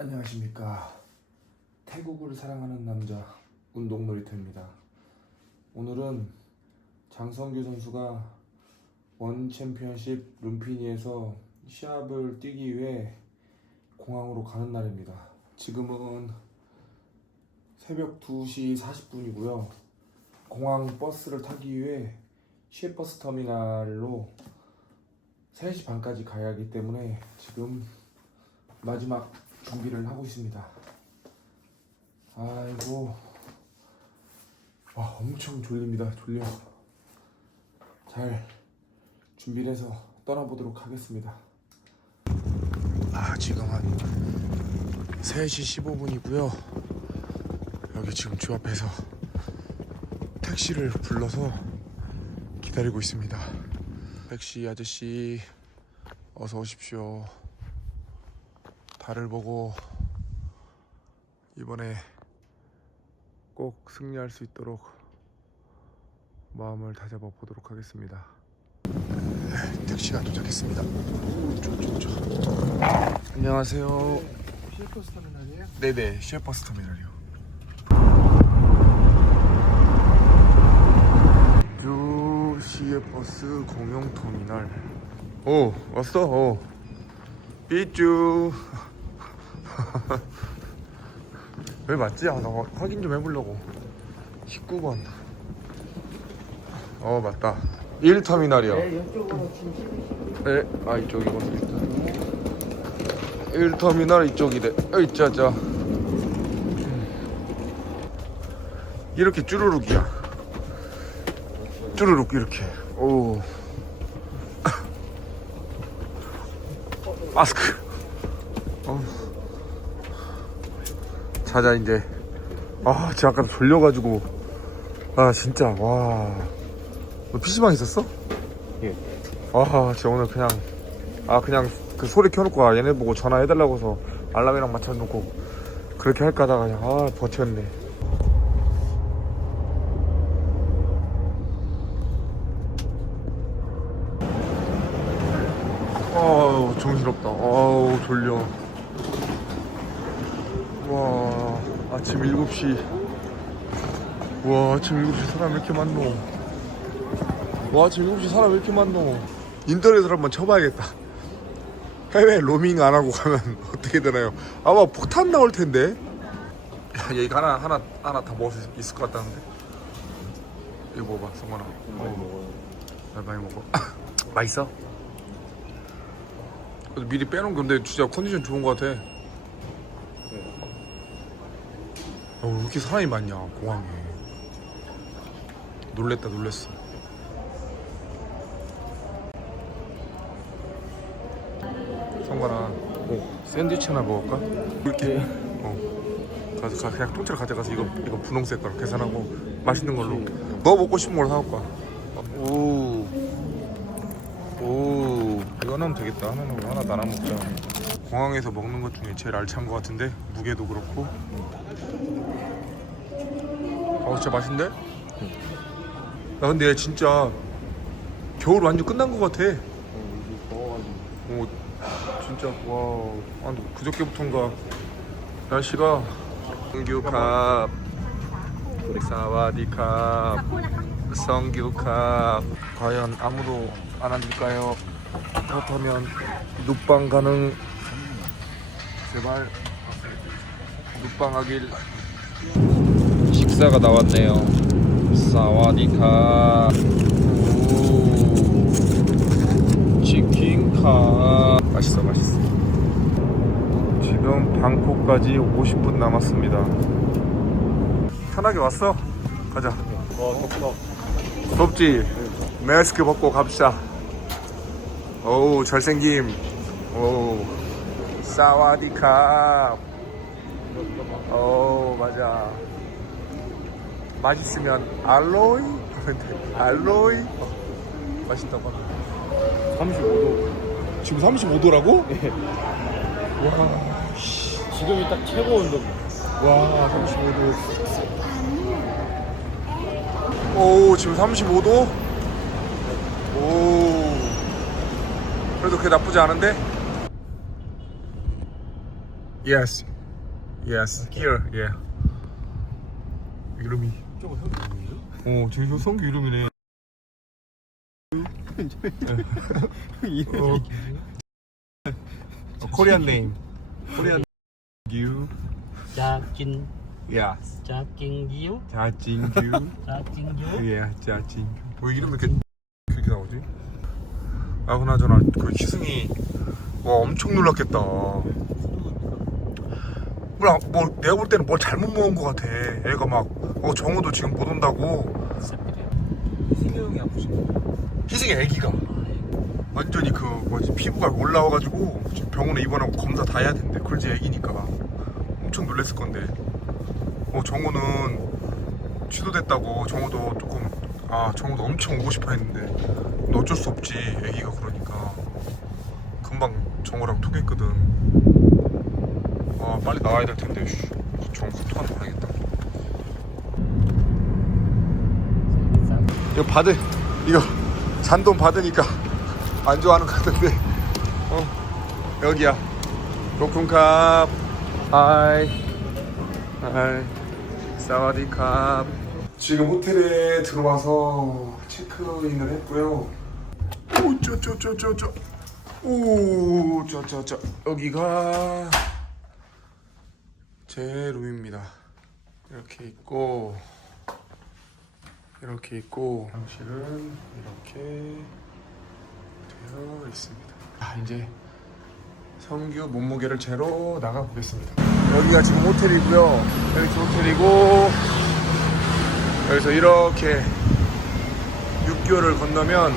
안녕하십니까. 태국을 사랑하는 남자 운동 놀이터입니다. 오늘은 장성규 선수가 원 챔피언십 룸피니에서 시합을 뛰기 위해 공항으로 가는 날입니다. 지금은 새벽 2시 40분이고요. 공항 버스를 타기 위해 시외버스 터미널로 3시 반까지 가야 하기 때문에 지금 마지막 준비를 하고 있습니다. 아이고, 와 엄청 졸립니다. 졸려. 잘 준비를 해서 떠나보도록 하겠습니다. 아 지금 한 3시 15분이고요. 여기 지금 주 앞에서 택시를 불러서 기다리고 있습니다. 택시 아저씨 어서 오십시오. 달을 보고 이번에 꼭 승리할 수 있도록 마음을 다잡아 보도록 하겠습니다. 네, 택시가 도착했습니다. 안녕하세요. 실버스 터미널이에요? 네네, 시외버스 터미널이요. 주 시외버스 공용 터미널. 오, 왔어? 어. 삐쭈. 왜 맞지? 아, 나 확인 좀 해보려고. 19번. 어, 맞다. 1터미널이요. 네, 이쪽으로 지금 네, 아 이쪽이구나 일단 1터미널 이쪽이래 어이 짜자 이렇게 쭈루룩이야 쭈루룩 이렇게 오 마스크 어. 자자 이제 아 진짜 아까 졸려가지고 아 진짜 와너 PC방 있었어? 아, 진짜 오늘 그냥 아 그냥 그 소리 켜놓고 아, 얘네 보고 전화해달라고 해서 알람이랑 맞춰놓고 그렇게 할까 하다가 그냥 아 버텼네. 아우 정신없다. 아우 졸려. 와 아침 7시. 와 아침 7시 사람 왜 이렇게 많노? 와 지금 7시 사람 왜 이렇게 많노? 인터넷을 한번 쳐봐야겠다. 해외 로밍 안 하고 가면 어떻게 되나요? 아마 폭탄 나올 텐데. 야 얘가 하나 하나 하나 다 먹을 수 있을 것 같다는데? 이거 먹어봐 성건아. 많이 먹어 많이 먹어. 맛있어? 미리 빼놓은 건데 진짜 컨디션 좋은 것 같아 어, 왜 이렇게 사람이 많냐 공항에. 놀랬다 놀랬어. 성관아 뭐 샌드위치 하나 먹을까? 이렇게. 어. 가서 가, 그냥 통째로 가져가서 이거 이거 분홍색 거로 계산하고 맛있는 걸로. 너 먹고 싶은 걸로 사올까? 오오. 이거 하나 하면 되겠다. 하나 하나 하나 나눠 먹자. 공항에서 먹는 것 중에 제일 알찬 것 같은데 무게도 그렇고 어 진짜 맛있는데? 나 근데 얘 진짜 겨울 완전 끝난 것 같아. 어, 진짜 와, 아, 그저께부터인가 날씨가 성규캅. 사와디캅. 성규캅. 과연 아무도 안 앉을까요? 그렇다면 눕방 가능. 제발 눕방하길 식사가 나왔네요. 사와디캅 오. 치킨카. 맛있어 맛있어. 지금 방콕까지 50분 남았습니다. 편하게 왔어? 가자. 와 덥다. 덥지? 마스크 벗고 갑시다. 오우 잘생김. 오우 사와디캅 오 맞아 맛있으면 알로이 돼. 알로이 어, 맛있다고 35도 지금 35도라고? 지금이 딱 최고 온도 와 35도 오 지금 35도 오 그래도 그게 나쁘지 않은데 Yes. Yes. Here. Yeah. 이름이. 저거? 어, 지금 성규 이름이네. 어. 코리안 네임. 코리안 유. 짜긴 Yes. 짜긴기요 자진규. 짜긴요 예, 자진규. 왜 이름 이렇게 그렇게 나오지? 아, 그나저나 그 희승이 와 엄청 놀랐겠다. 몰라, 뭐 내가 볼 때는 뭘 잘못 먹은 것 같아. 애가 막 어, 정우도 지금 못 온다고. 신경이 아프신 희승이 애기가 완전히 그 뭐지 피부가 올라와가지고 지금 병원에 입원하고 검사 다 해야 된대. 그러지 애기니까 엄청 놀랬을 건데. 어 정우는 취소됐다고 정우도 조금 아 정우도 엄청 오고 싶어 했는데 근데 어쩔 수 없지 애기가 그러니까 금방 정우랑 통했거든. 아 빨리 나와야 될 텐데. 카톡 한번 보내겠다. 이거 받을 이거 잔돈 받으니까 안 좋아하는 것 같은데. 어 여기야. 로쿤캅. 하이. 하이. 사와디캅. 지금 호텔에 들어와서 체크인을 했고요. 오쩌쩌쩌쩌쩌 오쩌쩌쩌 여기가 제 룸입니다 이렇게 있고 이렇게 있고 화장실은 이렇게 되어 있습니다. 아 이제 성규 몸무게를 재러 나가 보겠습니다. 여기가 지금 호텔이고요. 여기 호텔이고 여기서 이렇게 육교를 건너면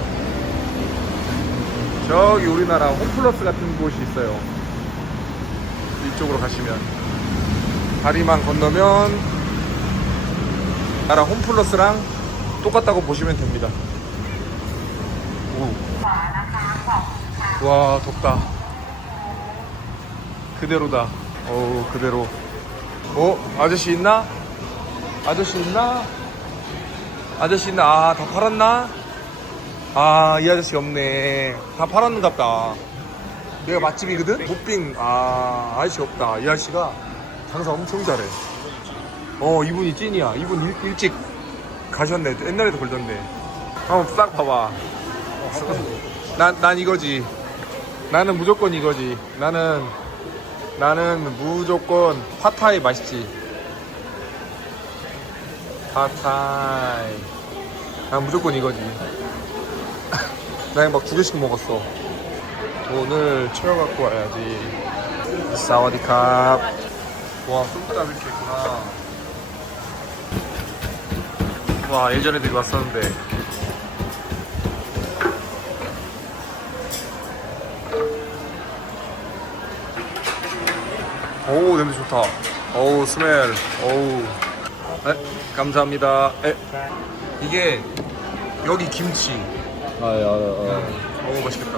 저기 우리나라 홈플러스 같은 곳이 있어요. 이쪽으로 가시면 다리만 건너면 나라 홈플러스랑 똑같다고 보시면 됩니다. 오. 와 덥다. 그대로다. 어우 그대로. 어 아저씨 있나? 아저씨 있나? 아저씨 있나? 아 다 팔았나? 아 이 아저씨 없네. 다 팔았는갑다. 여기가 맛집이거든? 모빙 아 아저씨 없다. 이 아저씨가 장사 엄청 잘해. 어 이분이 찐이야. 이분 일, 일찍 가셨네. 옛날에도 걸던데. 한번 싹 봐봐. 난, 난 이거지. 나는 무조건 이거지. 나는, 나는 무조건 팟타이 맛있지. 팟타이. 난 무조건 이거지. 나막두 개씩 먹었어. 돈을 채워갖고 와야지. 사와디캅. 와, 손바닥 이렇게 있구나. 와 예전에도 여기 왔었는데. 오 냄새 좋다. 어우 스멜. 어우. 네, 감사합니다. 에, 이게 여기 김치. 아예 알아. 아. 어우 맛있겠다.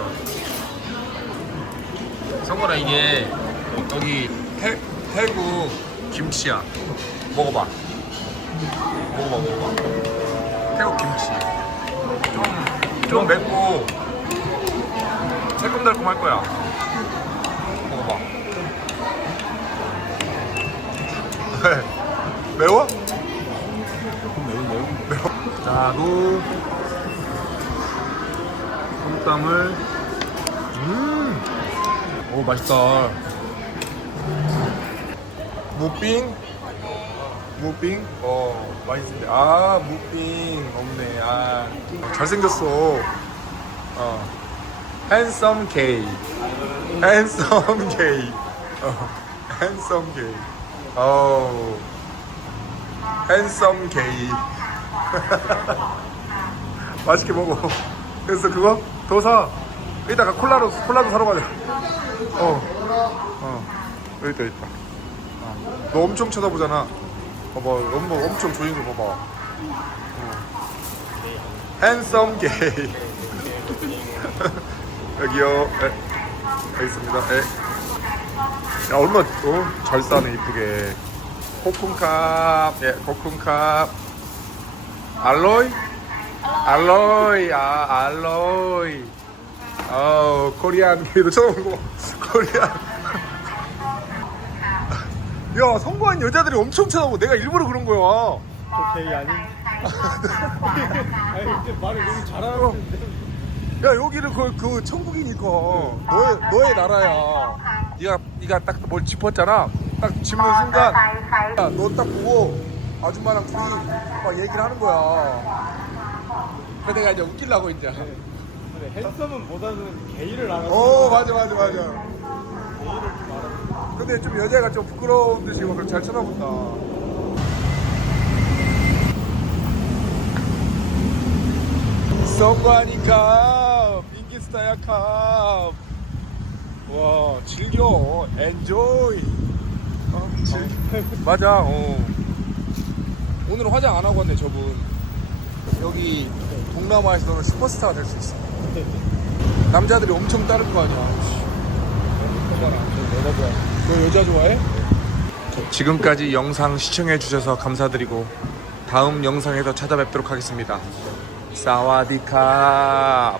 성건아 이게 여기 태, 태국 김치야. 먹어봐. 먹어봐 먹어봐. 태국 김치. 좀, 좀 맵고 새콤달콤할 거야. 먹어봐. 매워? 매운 매워. 자, 무 솜땀을. 음, 오 맛있다 무빙? 무빙? 어 맛있는데. 아 무빙. 없네. 아 잘생겼어. 어. 핸섬 게이 핸섬 게이 어 핸섬 게이 어. 핸섬 게이 맛있게 먹어. 그래서 그거? 더 사. 이따가 콜라로 콜라도 사러 가자. 어어. 여기 있다 여기 있다. 어. 너 엄청 쳐다보잖아. 봐봐 엄마 엄청 조용히 봐봐. 어. 핸섬 게이. 여기요. 에, 여기 있습니다. 에. 야 얼마 어? 잘 싸네 이쁘게. 코쿤캅. 예 코쿤캅. 알로이? 알로이. 아 알로이. 어 코리안. 그래도 처음 보고 코리안 야 성공한 여자들이 엄청 쳐다보고 내가 일부러 그런 거야. 저 게이 아닌? 아니 이제 말을 너무 잘하는데. 야 여기는 그, 그 천국이니까. 너의 너의 나라야. 네가 네가 딱 뭘 짚었잖아? 딱 짚는 순간. 너 딱 보고 아줌마랑 둘이 막 얘기를 하는 거야. 그래 내가 이제 웃기려고 이제. 근데 핸섬은 보다는 게이를 알아서. 어 맞아 맞아 맞아. 게이를 근데 좀 여자가 좀 부끄러운 듯이 막잘 쳐다본다. 선거하니까 빙기스타야 컵와 즐겨. 엔조이. 어, 즐겨. 맞아 어. 오늘 화장 안 하고 왔네 저분. 여기 동남아에서는 슈퍼스타가 될 수 있어. 남자들이 엄청 따를 거 아니야 너 여자 좋아해? 지금까지 영상 시청해 주셔서 감사드리고 다음 영상에서 찾아뵙도록 하겠습니다. 사와디캅